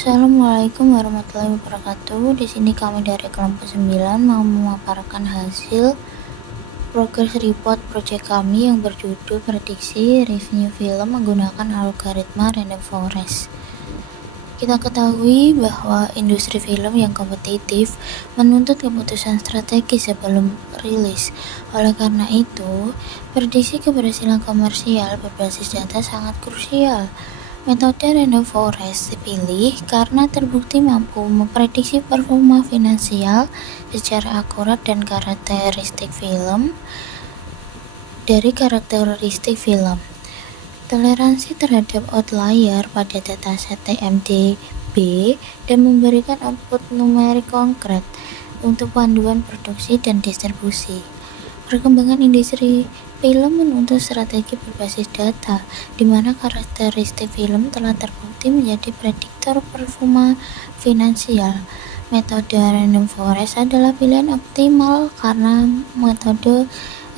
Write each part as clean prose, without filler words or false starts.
Assalamualaikum warahmatullahi wabarakatuh. Di sini kami dari kelompok 9 mau memaparkan hasil progress report proyek kami yang berjudul prediksi revenue film menggunakan algoritma random forest. Kita ketahui bahwa industri film yang kompetitif menuntut keputusan strategis sebelum rilis. Oleh karena itu, prediksi keberhasilan komersial berbasis data sangat krusial. Metode random forest dipilih karena terbukti mampu memprediksi performa finansial secara akurat dan karakteristik film. Toleransi terhadap outlier pada dataset TMDB dan memberikan output numerik konkret untuk panduan produksi dan distribusi. Perkembangan industri film menuntut strategi berbasis data, di mana karakteristik film telah terbukti menjadi prediktor performa finansial. Metode random forest adalah pilihan optimal karena metode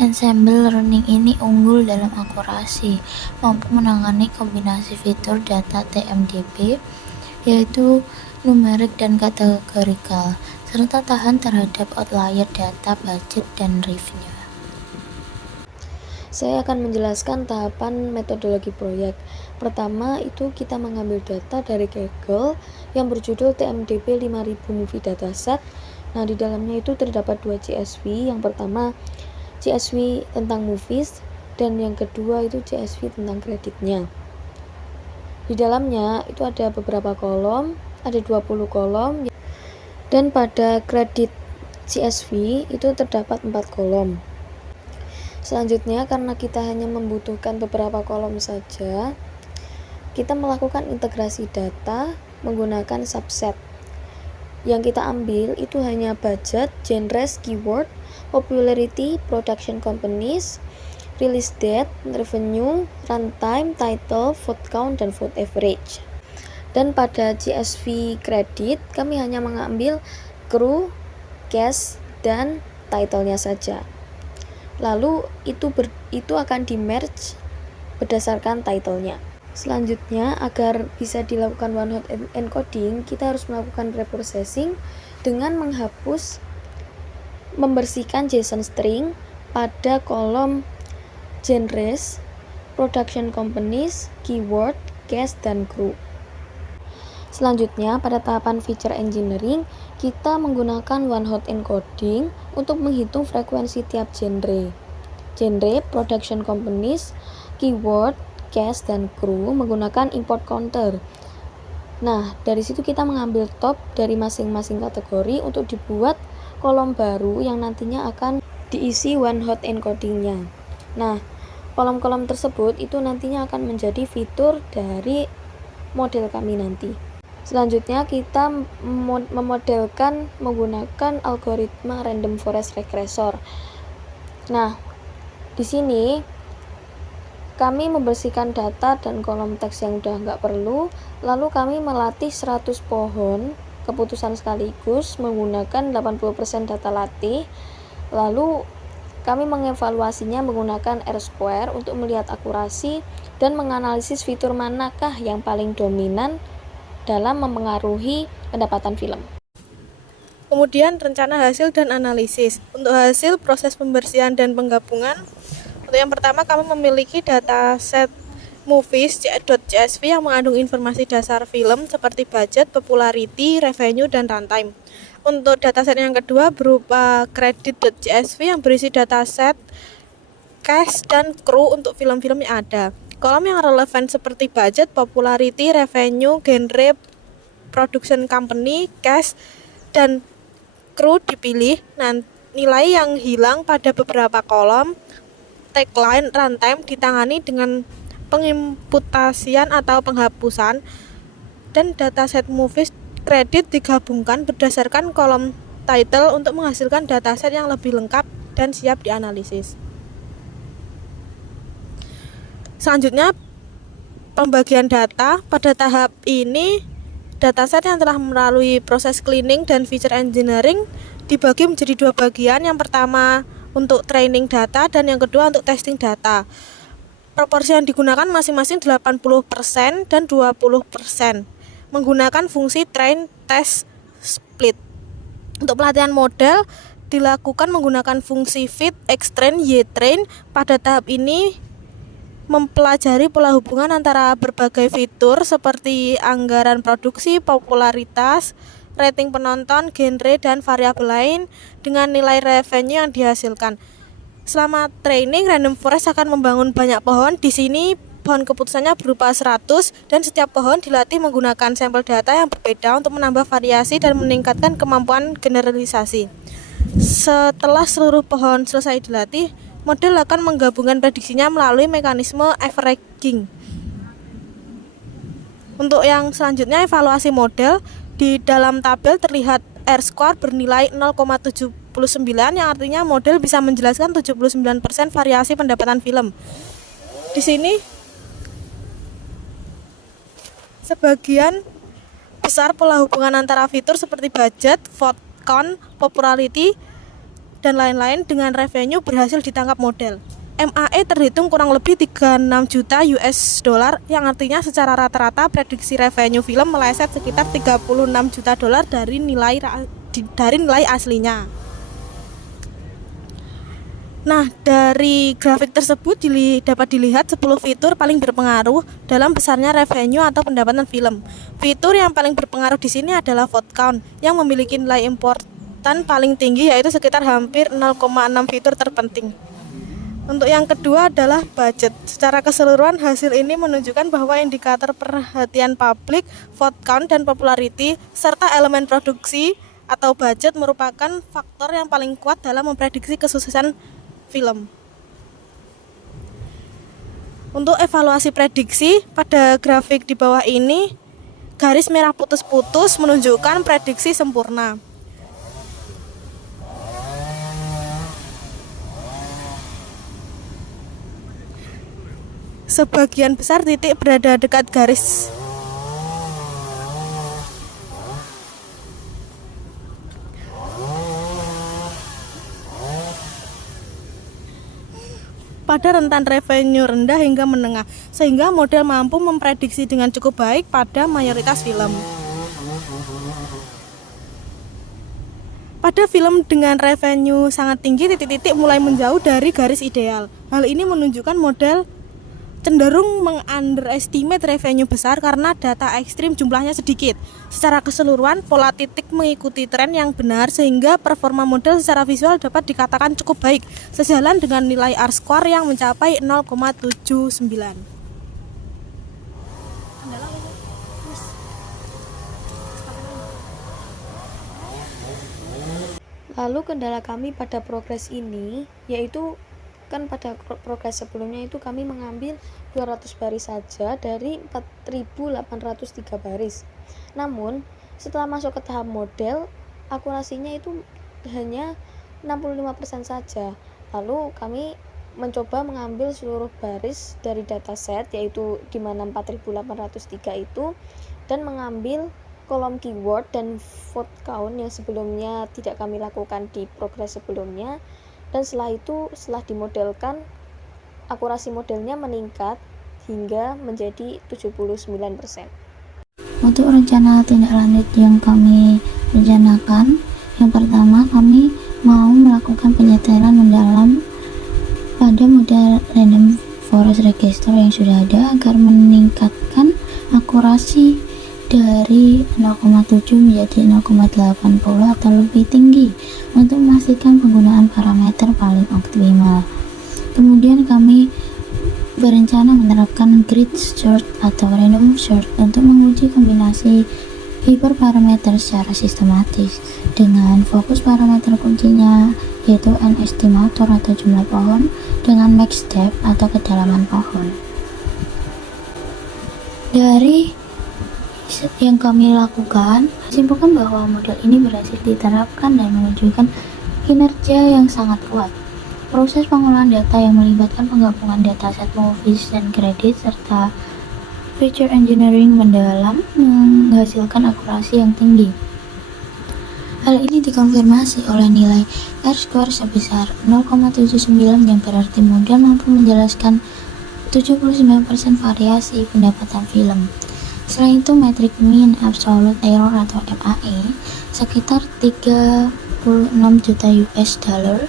ensemble learning ini unggul dalam akurasi, mampu menangani kombinasi fitur data TMDB, yaitu numerik dan kategorikal, serta tahan terhadap outlier data, budget, dan revenue. Saya akan menjelaskan tahapan metodologi proyek. Pertama, itu kita mengambil data dari Kaggle yang berjudul TMDB 5000 movie dataset. Nah, di dalamnya itu terdapat 2 CSV. Yang pertama, CSV tentang movies, dan yang kedua itu CSV tentang kreditnya. Di dalamnya itu ada beberapa kolom, ada 20 kolom, dan pada kredit CSV itu terdapat 4 kolom. Selanjutnya, karena kita hanya membutuhkan beberapa kolom saja, kita melakukan integrasi data menggunakan subset. Yang kita ambil itu hanya budget, genres, keyword, popularity, production companies, release date, revenue, runtime, title, vote count, dan vote average. Dan pada CSV kredit, kami hanya mengambil crew, cast, dan title-nya saja. Lalu itu akan di-merge berdasarkan title-nya. Selanjutnya, agar bisa dilakukan one-hot encoding, kita harus melakukan reprocessing dengan membersihkan JSON string pada kolom genres, production companies, keyword, cast, dan crew. Selanjutnya, pada tahapan feature engineering, kita menggunakan one-hot encoding untuk menghitung frekuensi tiap genre, production companies, keyword, cast, dan crew menggunakan import counter. Nah, dari situ kita mengambil top dari masing-masing kategori untuk dibuat kolom baru yang nantinya akan diisi one-hot encodingnya. Nah, kolom-kolom tersebut itu nantinya akan menjadi fitur dari model kami nanti. Selanjutnya, kita memodelkan menggunakan algoritma random forest regressor. Nah, di sini kami membersihkan data dan kolom teks yang udah nggak perlu, lalu kami melatih 100 pohon keputusan sekaligus menggunakan 80% data latih, lalu kami mengevaluasinya menggunakan R-square untuk melihat akurasi dan menganalisis fitur manakah yang paling dominan dalam mempengaruhi pendapatan film. Kemudian rencana hasil dan analisis. Untuk hasil, proses pembersihan dan penggabungan. Untuk yang pertama, kami memiliki dataset movies.csv yang mengandung informasi dasar film seperti budget, popularity, revenue, dan runtime. Untuk dataset yang kedua berupa credit.csv yang berisi dataset cast dan crew untuk film-film yang ada. Kolom yang relevan seperti budget, popularity, revenue, genre, production company, cast, dan crew dipilih. Nilai yang hilang pada beberapa kolom, tagline, runtime ditangani dengan pengimputasian atau penghapusan, dan dataset movies kredit digabungkan berdasarkan kolom title untuk menghasilkan dataset yang lebih lengkap dan siap dianalisis. Selanjutnya, pembagian data. Pada tahap ini, dataset yang telah melalui proses cleaning dan feature engineering dibagi menjadi 2 bagian. Yang pertama untuk training data dan yang kedua untuk testing data. Proporsi yang digunakan masing-masing 80% dan 20%. menggunakan fungsi train, test, split. Untuk pelatihan model dilakukan menggunakan fungsi fit, xtrain, ytrain. Pada tahap ini mempelajari pola hubungan antara berbagai fitur seperti anggaran produksi, popularitas, rating penonton, genre, dan variabel lain dengan nilai revenue yang dihasilkan. Selama training, Random Forest akan membangun banyak pohon. Di sini pohon keputusannya berupa 100 dan setiap pohon dilatih menggunakan sampel data yang berbeda untuk menambah variasi dan meningkatkan kemampuan generalisasi. Setelah seluruh pohon selesai dilatih, model akan menggabungkan prediksinya melalui mekanisme averaging. Untuk yang selanjutnya, evaluasi model. Di dalam tabel terlihat R-square bernilai 0,79 yang artinya model bisa menjelaskan 79% variasi pendapatan film. Di sini sebagian besar pola hubungan antara fitur seperti budget, vote count, popularity, dan lain-lain dengan revenue berhasil ditangkap model. MAE terhitung kurang lebih 36 juta US dollar yang artinya secara rata-rata prediksi revenue film meleset sekitar 36 juta dolar dari nilai aslinya. Nah, dari grafik tersebut dapat dilihat 10 fitur paling berpengaruh dalam besarnya revenue atau pendapatan film. Fitur yang paling berpengaruh di sini adalah vote count yang memiliki nilai important paling tinggi, yaitu sekitar hampir 0,6 fitur terpenting. Untuk yang kedua adalah budget. Secara keseluruhan hasil ini menunjukkan bahwa indikator perhatian publik, vote count, dan popularity serta elemen produksi atau budget merupakan faktor yang paling kuat dalam memprediksi kesuksesan film. Untuk evaluasi prediksi, pada grafik di bawah ini garis merah putus-putus menunjukkan prediksi sempurna. Sebagian besar titik berada dekat garis. Pada rentan revenue rendah hingga menengah, sehingga model mampu memprediksi dengan cukup baik pada mayoritas film. Pada film dengan revenue sangat tinggi, titik-titik mulai menjauh dari garis ideal. Hal ini menunjukkan model cenderung meng-underestimate revenue besar karena data ekstrim jumlahnya sedikit. Secara keseluruhan, pola titik mengikuti tren yang benar sehingga performa model secara visual dapat dikatakan cukup baik, sejalan dengan nilai R-square yang mencapai 0,79. Lalu kendala kami pada progres ini yaitu kan pada progres sebelumnya itu kami mengambil 200 baris saja dari 4.803 baris. Namun setelah masuk ke tahap model, akurasinya itu hanya 65% saja. Lalu kami mencoba mengambil seluruh baris dari dataset, yaitu di mana 4.803 itu, dan mengambil kolom keyword dan vote count yang sebelumnya tidak kami lakukan di progres sebelumnya. Dan setelah itu, setelah dimodelkan, akurasi modelnya meningkat hingga menjadi 79%. Untuk rencana tindak lanjut yang kami rencanakan, yang pertama kami mau melakukan penyetelan mendalam pada model Random Forest Register yang sudah ada agar meningkatkan akurasi dari 0,7 menjadi 0,80 atau lebih tinggi untuk memastikan penggunaan parameter paling optimal. Kemudian kami berencana menerapkan grid search atau random search untuk menguji kombinasi hiperparameter secara sistematis dengan fokus parameter kuncinya yaitu n estimator atau jumlah pohon dengan max depth atau kedalaman pohon. Dari yang kami lakukan, simpulkan bahwa model ini berhasil diterapkan dan menunjukkan kinerja yang sangat kuat. Proses pengolahan data yang melibatkan penggabungan dataset movies dan kredit serta feature engineering mendalam menghasilkan akurasi yang tinggi. Hal ini dikonfirmasi oleh nilai R-square sebesar 0,79 yang berarti model mampu menjelaskan 79% variasi pendapatan film. Selain itu, metrik mean absolute error atau MAE sekitar 36 juta US dollar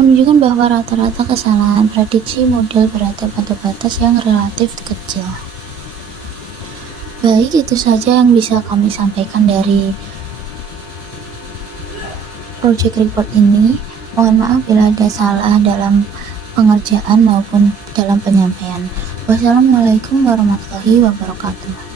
menunjukkan bahwa rata-rata kesalahan prediksi model berada pada batas yang relatif kecil. Baik, itu saja yang bisa kami sampaikan dari project report ini. Mohon maaf bila ada salah dalam pengerjaan maupun dalam penyampaian. Wassalamualaikum warahmatullahi wabarakatuh.